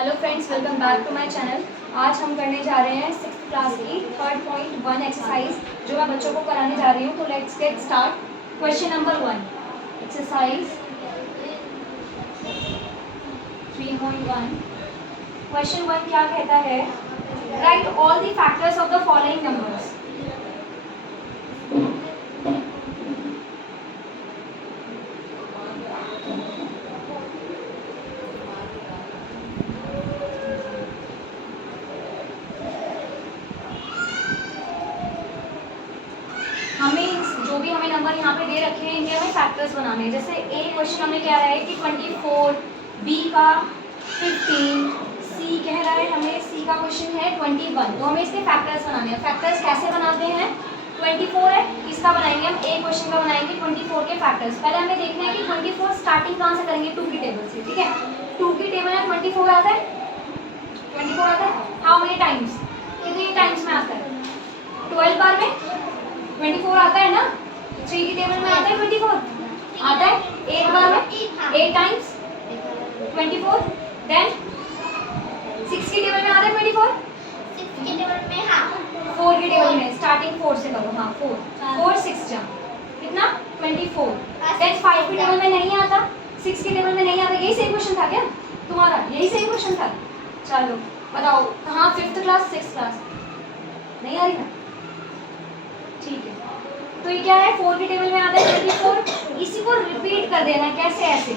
Hello friends, welcome back to my channel. आज हम करने जा रहे हैं 6th क्लास की 3.1 एक्सरसाइज जो मैं बच्चों को कराने जा रही हूँ। तो let's get start. Question number 1, exercise 3.1। Question 1 क्या कहता है? Right all the factors of the following numbers. हमें नंबर यहाँ पे दे रखे हैं, इनके हमें फैक्टर्स बनाने हैं। जैसे ए क्वेश्चन हमें क्या है कि 24, बी का 15, सी कह रहा है हमें, सी का क्वेश्चन है 21। तो हमें इसके फैक्टर्स बनाने हैं। फैक्टर्स कैसे बनाते हैं? 24 है, इसका बनाएंगे हम, ए क्वेश्चन का बनाएंगे 24 के फैक्टर्स। पहले हमें देखना है कि 24 स्टार्टिंग कहाँ से करेंगे? 2 की टेबल से। ठीक है, 2 की टेबल में 24 आता है। 24 आता है हाउ मेनी टाइम्स? कितने टाइम्स में आता है? 12 बार में 24 आता है ना। 3 की टेबल में आता है 24, आता है 8 बार में, 8 टाइम्स 24। देन 6 की टेबल में आता है 24, 6 की टेबल में, हाँ 4 की टेबल में, स्टार्टिंग 4 से करो। हाँ 4 6 जा कितना? 24। देन 5 की टेबल में नहीं आता, 6 की टेबल में नहीं आता। यही सेम क्वेश्चन था क्या तुम्हारा? यही सेम क्वेश्चन था। चलो बताओ कहाँ? 5th क्लास 6th क्लास नहीं आ रही ना? ठीक है, तो ये क्या है? 4 की टेबल में आता है 24। इसी को रिपीट कर देना। कैसे? ऐसे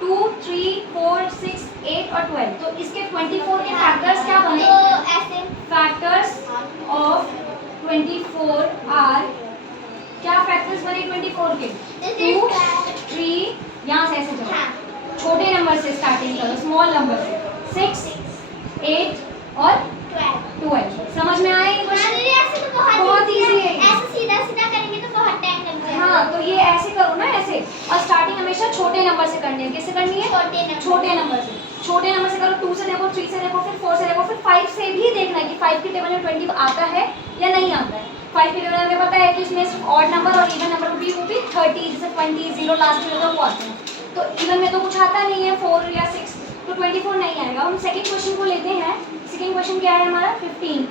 2 3 4 6 8 और 12। तो इसके 24 के फैक्टर्स क्या बने? तो ऐसे फैक्टर्स ऑफ 24 आर, क्या फैक्टर्स बने 24 के? 2 3, यहाँ से ऐसे जाओ, छोटे नंबर से स्टार्टिंग करो, स्मॉल नंबर से, 6 8 और 12। समझ में आया ये क्वेश्चन? बहुत इजी है। ऐसे सीधा सीधा करेंगे तो बहुत टाइम लग जाएगा। हाँ, तो ये ऐसे करो ना, ऐसे। और स्टार्टिंग हमेशा छोटे नंबर से करनी है। किससे करनी है? छोटे नंबर से। छोटे नंबर से करो। 2 से देखो, 3 से देखो, फिर 4 से देखो, फिर 5 से भी देखना है कि 5 की टेबल में 20 आता है या नहीं आता है। 5 की टेबल में हमें पता है कि इसमें सिर्फ ऑड नंबर और इवन नंबर भी, वो भी 30, जैसे 20 0 लास्ट में तो वो आते हैं। तो इवन में तो कुछ आता नहीं है, 4 या 6, तो 24 नहीं आएगा। हम सेकेंड क्वेश्चन को लेते हैं। सेकेंड क्वेश्चन क्या है हमारा? 15,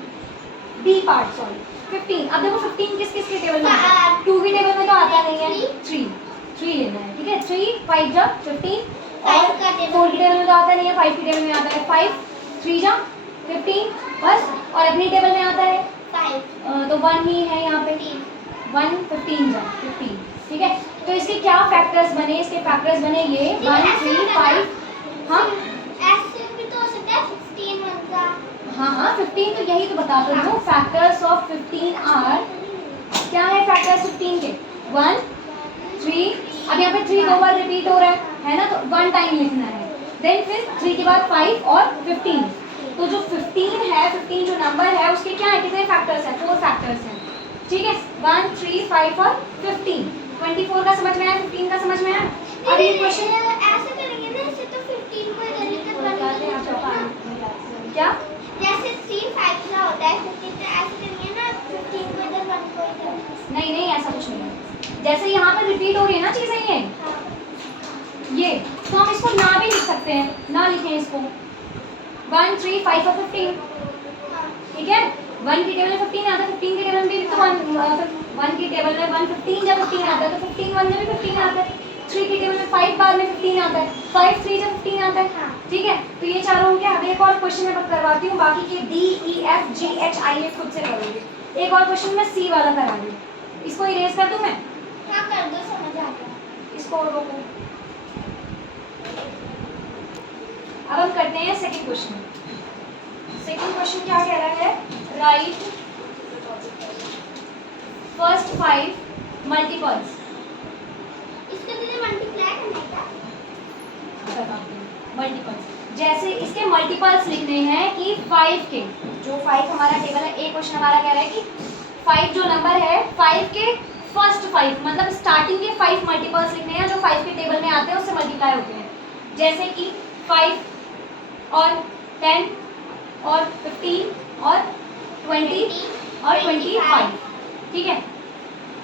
बी पार्ट, सॉरी 15। अब देखो 15 किस किस के टेबल में? 2 की टेबल में तो आता नहीं है, 3 लेना है। ठीक है, 3 5 जा 15, और 4 की टेबल में तो आता नहीं है, 5 की टेबल में आता है 5 3 जा 15 बस। और अपनी टेबल में आता है 5, तो 1 ही है यहाँ पे, 1 15 जा 15। ठीक है, तो इसके क्या फैक्टर्स बने? इसके फैक्टर्स बने ये 1 3 5। हाँ ऐसे भी तो हो सकता है 15 बनता। हाँ 15, तो यही तो बता रही हूँ। फैक्टर्स ऑफ 15 आर, क्या है फैक्टर्स 15 के? 1 3, अब यहाँ पे 3 2 बार रिपीट हो रहा है ना, तो 1 टाइम लिखना है। देन फिर 3 के बाद 5 और 15। तो जो 15 है, 15 जो नंबर है उसके क्या है? कितने फैक्टर्स हैं? 4 फैक्टर्स हैं। ठीक है, 1 3 5 और 15। 24 का समझ में आया? 15 का समझ में आया? अब ये क्वेश्चन ऐसे करेंगे ना, ऐसे तो 15 को इधर लेकर क्या? जैसे 3 5 का होता है 15, तो ऐसे करेंगे ना, 15 को इधर 1 को इधर। नहीं ऐसा कुछ नहीं है। जैसे यहाँ पर रिपीट हो रही है ना चीजें, ये तो हम इसको ना भी लिख सकते हैं, ना लिखें इसको 1 3 5 और 15। ठीक है, 1 की टेबल में 15 आता है, 15 की टेबल में भी तो 1 की टेबल में 1 15 जब 15 आता है, तो 15 1 में भी 15 आता है। 3 की टेबल में 5 बार में 15 आता है, 5 3 जब 15 आता है। ठीक है, तो ये चारों हो गया। अब एक और क्वेश्चन मैं करवाती हूँ, बाकी के D E F G H I ये खुद से करोगे। एक और क्वेश्चन मैं C वाला करा रही हूँ। इसको इरेज कर दूँ मैं? हाँ कर दो, समझ आ गया। इसको और रोको। अब हम करते हैं सेकंड क्वेश्चन। सेकंड क्वेश्चन क्या कह रहा है? Right first 5 multiples. इसको तुझे मल्टीप्लाई करना है? मल्टीपल्स, जैसे इसके मल्टीपल्स लिखने हैं कि 5 के, जो 5 हमारा टेबल है, एक क्वेश्चन हमारा कह रहा है कि 5 जो नंबर है, 5 के फर्स्ट 5 मतलब स्टार्टिंग के 5 मल्टीपल्स लिखने हैं जो 5 के टेबल में आते हैं, उससे मल्टीप्लाई होते हैं। जैसे कि 5 और 10 और 15 और 20 और 25। ठीक है,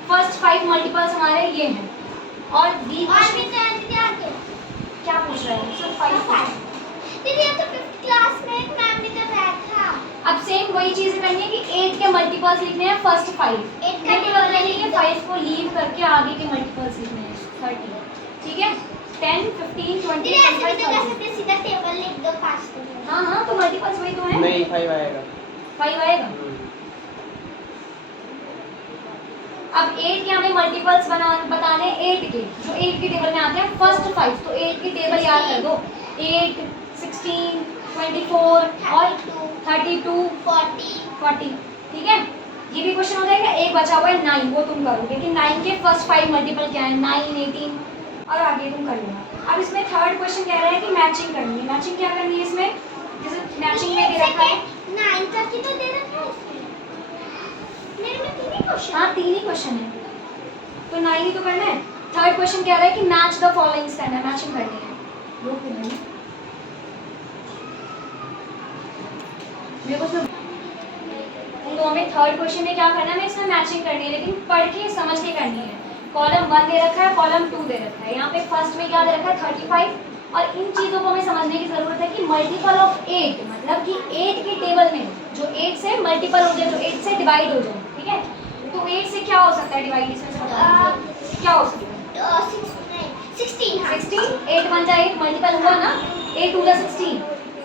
फर्स्ट 5 मल्टीपल्स हमारे ये हैं। और और भी क्या क्या पूछ रहे हैं? सिर्फ 5 दीदी, ये तो वही चीजें करनी है कि 8 के मल्टीपल्स लिखने हैं फर्स्ट 5, 8 का लेकिन टेबल ये लिख दो। 5 को लीव करके आगे के मल्टीपल्स लिखने हैं 30, ठीक है। 10, 15, 20, दीदी ऐसे भी 25, तो कर 30। सकते हैं, सीधा टेबल लिख दो 5 के। हाँ हाँ, तो मल्टीपल्स वही तो है। नहीं 5 आएगा। 5 आएगा। अब 8 के हमें मल्टीपल्स बताने 8 के, जो 8 के टेबल में आते हैं फर्स्ट 5, तो 8 की टेबल याद कर दो। 8, 16, 24 और 32, 40, ठीक है। ये भी क्वेश्चन हो जाएगा। एक बचा हुआ है 9, वो तुम करोगे कि 9 के फर्स्ट 5 मल्टीपल क्या है, 9, 18 और आगे तुम कर लेना। अब इसमें थर्ड क्वेश्चन कह रहा है कि मैचिंग करनी है। मैचिंग क्या करनी है इसमें, जैसे मैचिंग में दे रखा है 9 तक की तो दे रखा है इसमें। मेरे में 3 ही क्वेश्चन। हाँ 3 ही क्वेश्चन है, तो 9 ही तो करना है। थर्ड क्वेश्चन कह रहा है कि मैच द फॉलोइंग्स करना है, मैचिंग करनी है। रुक मिनट, मेरे को तो हमें थर्ड क्वेश्चन में क्या करना है, हमें इसमें मैचिंग करनी है, लेकिन पढ़ के समझ के करनी है। कॉलम 1 दे रखा है, कॉलम 2 दे रखा है। यहाँ पे फर्स्ट में क्या दे रखा है 35, और इन चीज़ों को हमें समझने की ज़रूरत है कि मल्टीपल ऑफ 8, मतलब कि 8 की टेबल में जो 8 से मल्टीपल हो जाए, जो 8 से डिवाइड हो जाए, ठीक है। तो 8 से क्या हो सकता है डिवाइड, इसमें से बता दीजिए क्या हो सकता है। 16 16, 8 बन जाए, मल्टीपल हुआ ना, 8 2 16,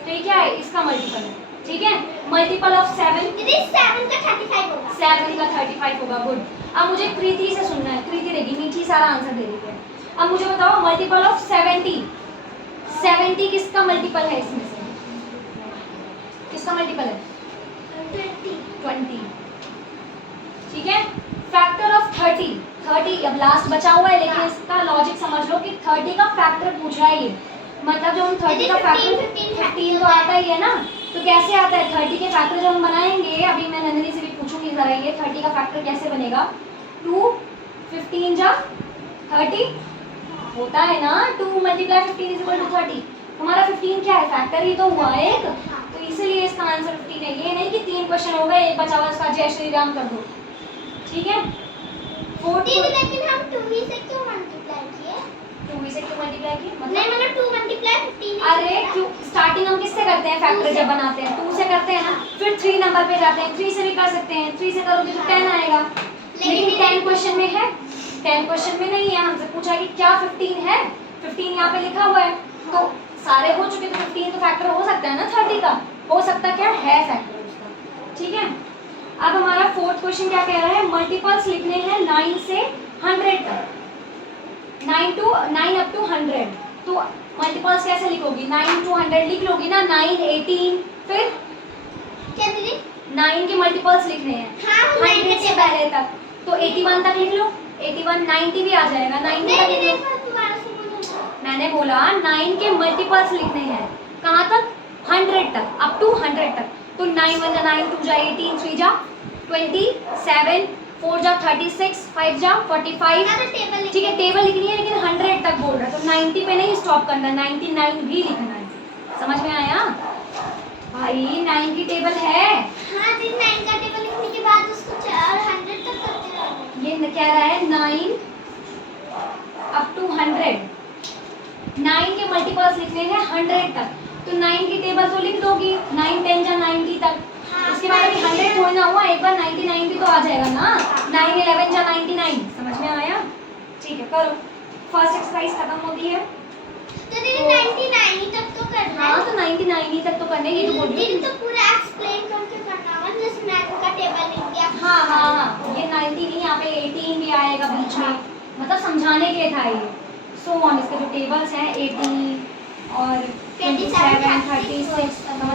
तो ये क्या है, इसका मल्टीपल है, ठीक है। मल्टीपल ऑफ 7, दीदी 7 का 35 होगा। 7 का 35 होगा, गुड। अब मुझे प्रीति से सुनना है, प्रीति देगी, मीठी सारा आंसर दे रही है। अब मुझे बताओ मल्टीपल ऑफ 70, 70 किसका मल्टीपल है, इसमें से किसका मल्टीपल है, 20, ठीक है। फैक्टर ऑफ 30, 30 अब लास्ट बचा हुआ है, लेकिन इसका लॉजिक समझ लो कि 30 का फैक्टर पूछ रहा है ये, मतलब जो हम 30 का फैक्टर 15 तो आता ही है ना, तो कैसे आता है 30 के फैक्टर जब हम बनाएंगे, अभी मैं नंदिनी से भी पूछूंगी जरा, ये 30 का फैक्टर कैसे बनेगा। 2, 15 जा 30 होता है ना, 2 × 15 = 30। हमारा 15 क्या है, फैक्टर ही तो हुआ है एक, तो इसीलिए इसका आंसर 15 है। ये नहीं कि 3 क्वेश्चन हो गए, एक बचा हुआ इसका जय श्री राम कर दो, ठीक है। 14 लेकिन हम 2 ही से क्यों मल्टीप्लाई किए? 2 से क्यों मल्टीप्लाई किए, नहीं मतलब मतलब 2 मल्टीप्लाई 15। अरे क्यों, स्टार्टिंग हम किससे करते हैं, फैक्टर जब बनाते हैं 2 से करते हैं ना, फिर 3 नंबर पे जाते हैं, 3 से भी कर सकते हैं, 3 से करोगे तो 10 आएगा। लेकिन 10 क्वेश्चन में है, 10 क्वेश्चन में नहीं है। हमसे पूछा कि क्या 15 है, 15 यहाँ पे लिखा हुआ है, तो सारे हो चुके, तो 15 तो फैक्टर हो सकता है ना 30 का, हो सकता क्या है फैक्टर उसका, ठीक है। अब हमारा फोर्थ क्वेश्चन क्या कह रहा है, मल्टीपल्स लिखने हैं 9 से 100 तक, 9 up to 100, तो मल्टीपल्स कैसे लिखोगी, 9 to 100 लिख लोगी ना, 9, 18, फिर क्या दीदी? 9 के मल्टीपल्स लिखने हैं हाँ 100 से पहले तक, तो 81 तक लिख लो, 81, 90 भी आ जाएगा, 90 तक लिख लो। दोबारा से बोलो। मैंने बोला 9 के मल्टीपल्स लिखने हैं, कहाँ तक, 100 तक, अप टू 100 तक, तो 9 1 जा 9, 2 जा 18, 3 जा 20, 7 4 जा 36, 5 जा 45, ना तो टेबल ठीक है। टेबल लिखनी है लेकिन 100 तक बोल रहा है, तो 90 पे नहीं स्टॉप करना, 99 भी लिखना है, समझ में आया भाई। 9 की टेबल है, हाँ दीदी 9 का टेबल लिखने के बाद उसको 100 तक करते रहना। ये कह रहा है 9 up to 100, 9 के मल्टीपल्स लिखने हैं 100 तक, तो 9 की टेबल तो लिख दोगी, 9 10 जा 90 तक, उसके बाद अभी 100 थोड़ी ना हुआ, एक बार 99 भी तो आ जाएगा ना, 9 11 जा 99, समझ में आया, ठीक है। करो, फर्स्ट एक्सरसाइज खत्म होती है, तो दीदी 99 ही तक तो करना हाँ है। तो 99 ही तक तो करने, ये तो बोल रही दीदी हूँ। तो पूरा एक्सप्लेन करके करना होगा, जैसे 9 का टेबल लिख दिया। हाँ हाँ हाँ, ये 90 नहीं, यहाँ पे 18 भी आएगा बीच में, मतलब समझाने के लिए था ये। सो ऑन, इसके जो टेबल्स हैं 18 और 27, 36, समझ